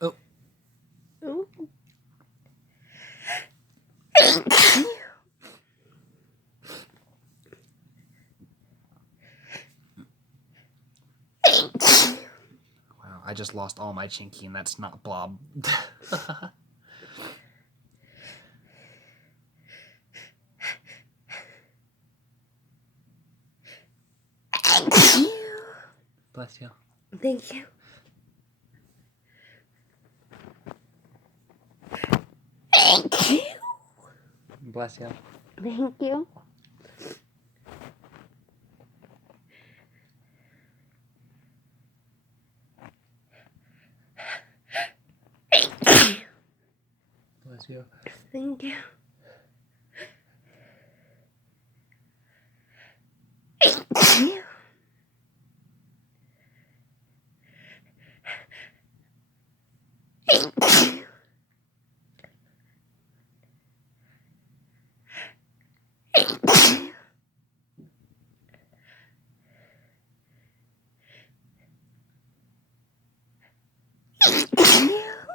Oh. Wow, I just lost all my Chinky, and that's not Blob. Bless you. Thank you. Thank you. Bless you. Thank you. Bless you. Thank you. Thank you.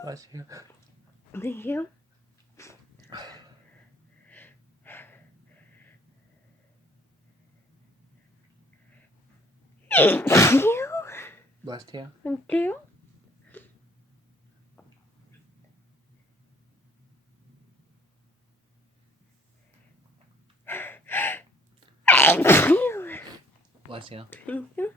Bless you. Thank you. Thank you. Bless you. Thank you. Thank you. Bless you. Thank you.